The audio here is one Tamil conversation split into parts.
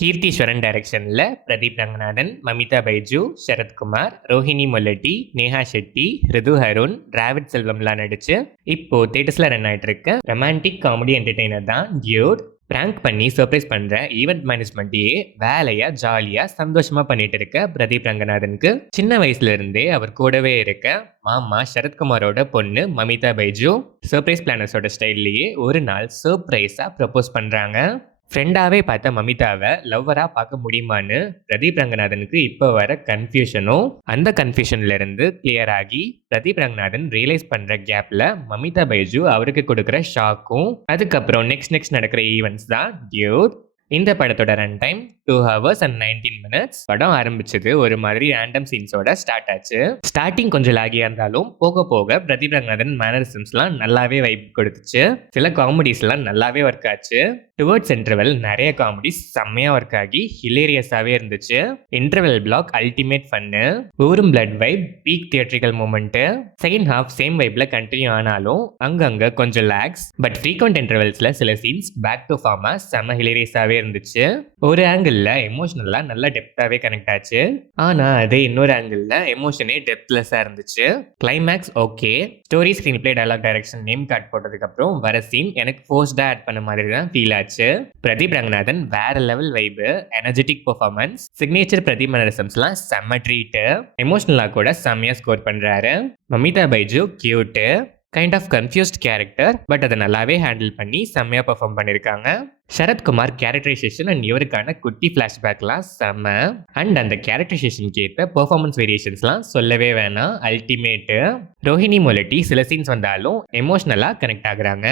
கீர்த்தீஸ்வரன் டைரக்ஷன்ல பிரதீப் ரங்கநாதன், மமிதா பைஜு, சரத்குமார், ரோஹிணி மொல்லட்டி, நேஹா ஷெட்டி, ரிது அருண், டிராவிட் செல்வம்லாம் நடிச்சு இப்போ தியேட்டர்ஸ்ல ரன் ஆயிட்டு இருக்க ரொமான்டிக் காமெடி என்டர்டெய்னர் தான் டியூட். பிராங்க் பண்ணி சர்ப்ரைஸ் பண்ற ஈவெண்ட் மேனேஜ்மெண்ட்டையே வேலையா ஜாலியா சந்தோஷமா பண்ணிட்டு இருக்க பிரதீப் ரங்கநாதனுக்கு சின்ன வயசுல இருந்தே அவர் கூடவே இருக்க மாமா சரத்குமாரோட பொண்ணு மமிதா பைஜு சர்ப்ரைஸ் பிளானர்ஸோட ஸ்டைல்லையே ஒரு நாள் சர்ப்ரைஸா ப்ரப்போஸ் பண்றாங்க. ஃப்ரெண்டாவே பார்த்த மமிதாவை லவ்வரா பார்க்க முடியுமான்னு பிரதீப் ரங்கநாதனுக்கு இப்போ வர கன்ஃபியூஷனும் அந்த கன்ஃபியூஷன்ல இருந்து கிளியர் ஆகி பிரதீப் ரங்கநாதன் ரியலைஸ் பண்ற கேப்ல மமிதா பைஜு அவருக்கு கொடுக்குற ஷாக்கும் அதுக்கப்புறம் நெக்ஸ்ட் நடக்கிற ஈவெண்ட்ஸ் தான் டியூட். இந்த படத்தோட run time 2 hours and 19 minutes. படம் ஆரம்பிச்சது ஒரு மாதிரி ரேண்டம் சீன்ஸோட ஸ்டார்ட் ஆச்சு. ஸ்டார்டிங் கொஞ்சம் லாகியா இருந்தாலும் போக போக பிரதீப் ரங்கநாதன் மேனரிசம்ஸ்லாம் நல்லாவே வைப் கொடுத்துச்சு. சில காமெடிஸ்லாம் நல்லாவே ஒர்க் ஆச்சு. டுவர்ட்ஸ் இன்டர்வெல் நிறைய காமெடிஸ் செம்மையா ஒர்க் ஆகி ஹிலேரியஸாவே இருந்துச்சு. Interval block ultimate fun, Oorum blood vibe peak theatrical moment. Second half same வைப்ல கண்டினியூ ஆனாலும் அங்கங்க கொஞ்சம் லேக்ஸ். பட் ஃப்ரீக்வெண்ட் இன்டர்வெல்ஸ்ல சில சீன்ஸ் பேக் டு ஃபார்மா செம்ம ஹிலேரியஸாவே இருந்துச்சு. ஒரு ஆங்கிள் எமோஷனலா நல்லா டெப்தாவே கனெக்ட் ஆச்சு. ஆனா அதே இன்னொரு ஆங்கிள் எமோஷனே டெப்த்லெஸ்ஸா இருந்துச்சு. Climax okay, story screenplay dialogue direction name card போட்டதுக்கு அப்புறம் வர சீன் எனக்கு ஃபோர்ஸ்டா ஆட் பண்ண மாதிரி தான் ஃபீல் ஆச்சு. பிரதீப் ரங்கநாதன் வேற level vibe, energetic performance, signature Pradeep மேனரிசம்ஸ்லாம் செம்ம ட்ரீட். எமோஷனலா கூட செம்மையா ஸ்கோர் பண்றாரு. Mamitha Baiju cute, kind of confused character, but அதை நல்லாவே ஹேண்டில் பண்ணி செம்மையா பெர்ஃபார்ம் பண்ணியிருக்காங்க. சரத்குமார் கேரக்டரைசேஷன் அண்ட் இவருக்கான குட்டி ஃபிளாஷ்பேக்லாம் செம்ம. அண்ட் அந்த கேரக்டரைசேஷனுக்கு ஏற்ற பெர்ஃபார்மன்ஸ் வேரியேஷன்ஸ்லாம் சொல்லவே வேணாம், அல்டிமேட்டு. ரோஹிணி மொல்லட்டி சில சீன்ஸ் வந்தாலும் எமோஷனலாக கனெக்ட் ஆகுறாங்க.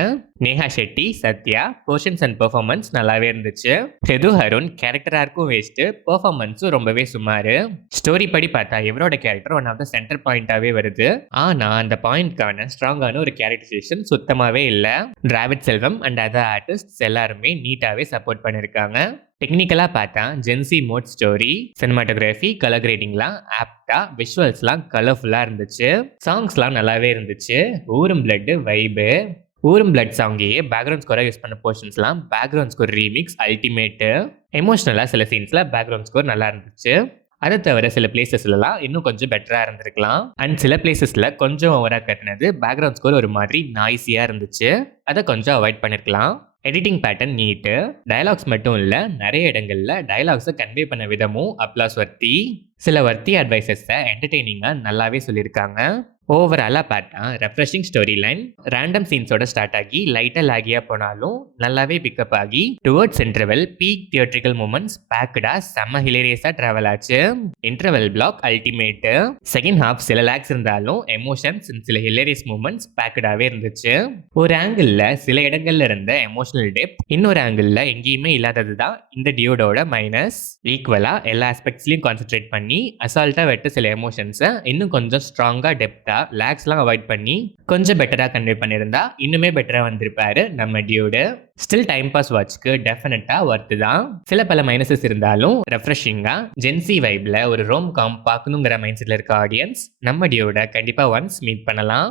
Neha Shetty, Sathya portions and performance நல்லாவே இருந்துச்சு. ரிது அருண் கேரக்டராக இருக்கும் வேஸ்ட்டு, பெர்ஃபார்மன்ஸும் ரொம்பவே சுமாரு. ஸ்டோரி படி பார்த்தா இவரோட character one of the center பாயிண்டாகவே வருது. ஆனால் அந்த பாயிண்ட்கான ஸ்ட்ராங்கான ஒரு கேரக்டரைசேஷன் சுத்தமாகவே இல்லை. Dravid Selvam and other artist எல்லாருமே நீட்டாவே சப்போர்ட் பண்ணிருக்காங்க. டெக்னிக்கலா பார்த்தா Gen Z mode story, cinematography, colour கிரேடிங்லாம் ஆப்டா, விஷுவல்ஸ்லாம் கலர்ஃபுல்லா இருந்துச்சு. சாங்ஸ்லாம் நல்லாவே இருந்துச்சு. Oorum blood vibe, Oorum blood சாங்கையே பேக்ரவுண்ட் ஸ்கோரா யூஸ் பண்ண போர்ஷன்ஸ்லாம் பேக்ரவுண்ட் ஸ்கோர் ரீமிக்ஸ் அல்டிமேட்டு. எமோஷனலா சில சீன்ஸ்ல பேக்ரவுண்ட் ஸ்கோர் நல்லா இருந்துச்சு. அதை தவிர சில பிளேசஸ்லாம் இன்னும் கொஞ்சம் பெட்டரா இருந்திருக்கலாம். அண்ட் சில பிளேசஸ்ல கொஞ்சம் ஓவரா கட்டினது பேக்ரவுண்ட் ஸ்கோர் ஒரு மாதிரி நாய்ஸியா இருந்துச்சு. அதை கொஞ்சம் அவாய்ட் பண்ணிருக்கலாம். எடிட்டிங் பேட்டர்ன் நீட்டு, டயலாக்ஸ் மட்டும் இல்ல நிறைய இடங்கள்ல டயலாக்ஸை கன்வே பண்ண விதமும் அப்ளாஸ் வர்த்தி. சில வர்த்தி அட்வைசஸை என்டர்டெய்னிங்கா நல்லாவே சொல்லியிருக்காங்க. ஓவராலாக பார்த்தா ரெஃப்ரெஷிங் ஸ்டோரி லைன், ரேண்டம் சீன்ஸோட ஸ்டார்ட் ஆகி லைட்டாக லாகியாக போனாலும் நல்லாவே பிக்கப் ஆகி towards interval peak theatrical moments பேக்கடா செம்ம ஹிலேரியஸாக ட்ராவல் ஆச்சு. Interval block ultimate. Second half சில லேக்ஸ் இருந்தாலும் எமோஷன்ஸ் சில ஹிலேரியஸ் மூமெண்ட்ஸ் பேக்கடாகவே இருந்துச்சு. ஒரு ஆங்கிளில் சில இடங்கள்ல இருந்த எமோஷனல் டெப்த் இன்னொரு ஆங்கிளில் எங்கேயுமே இல்லாதது தான் இந்த டியூடோட மைனஸ். ஈக்குவலாக எல்லா ஆஸ்பெக்ட்ஸ்லையும் கான்சென்ட்ரேட் பண்ணி அசால்ட்டாக வெட்டு சில எமோஷன்ஸை இன்னும் கொஞ்சம் ஸ்ட்ராங்காக டெப்த்தாக லேக்ஸ்லாம் அவாய்ட் பண்ணி கொஞ்சம் பெட்டராக கன்வே பண்ணியிருந்தா இன்னுமே பெட்டராக வந்திருப்பாரு நம்ம டியூடு. ஸ்டில் டைம் பாஸ் வாட்ச்க்கு டெஃபினட்டாக ஒர்த்து தான். சில பல மைனஸஸ் இருந்தாலும் ரெஃப்ரெஷிங்காக ஜென்சி வைப்ல ஒரு ரோம் காம் பார்க்கணுங்கிற மைண்ட் செட்டில் இருக்க ஆடியன்ஸ் நம்ம டியூட கண்டிப்பாக ஒன்ஸ் மீட் பண்ணலாம்.